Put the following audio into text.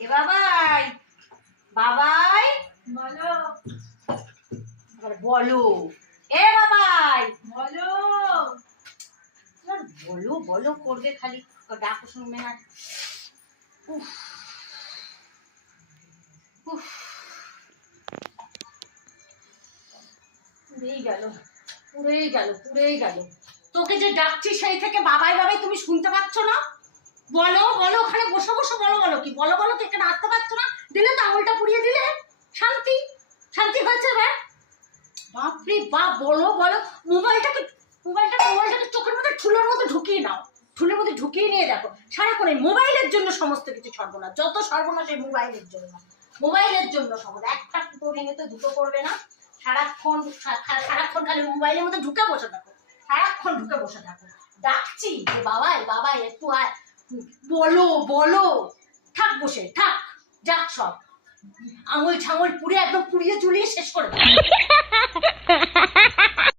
এ বাবাই, বাবাই বলো বলো, এ বাবাই বলো বলো বলো করবে খালি, ডাকো শুনবে না। উফ উফ, পুড়েই গেল পুড়েই গেল পুড়েই গেল। তোকে যে ডাকছি সেই থেকে বাবাই বাবাই তুমি শুনতে পাচ্ছ না? বলো বলো, ওখানে বসে বসে বলো, বলো কি বলো বলো, তো এখানে আসতে পারছো না? দিলে তো আঙুলটা পুড়িয়ে দিলে, শান্তি শান্তি হয়েছে এবার? বাপরে বাপ, বলো বলো। মোবাইলটাকে মোবাইলটাকে চোখের মধ্যে ঠুলোর মধ্যে ঢুকিয়ে নাও, ঠুলের মধ্যে ঢুকিয়ে নিয়ে দেখো। সারাক্ষণ এই মোবাইলের জন্য সমস্ত কিছু সর্বনাশ, যত সর্বনাশ এই মোবাইলের জন্য, মোবাইলের জন্য সর্বনাশ। একটা ফুটো ভেঙে তো দুটো করবে না, সারাক্ষণ সারাক্ষণ খালি মোবাইলের মধ্যে ঢুকে বসে থাকো, সারাক্ষণ ঢুকে বসে থাকো। ডাকছি যে বাবাই বাবাই একটু আয়, বলো বলো, থাক বসে থাক, যাক সব আঙুল ছাঙুল পুড়ে একদম পুড়িয়ে চুলিয়ে শেষ করে দাও।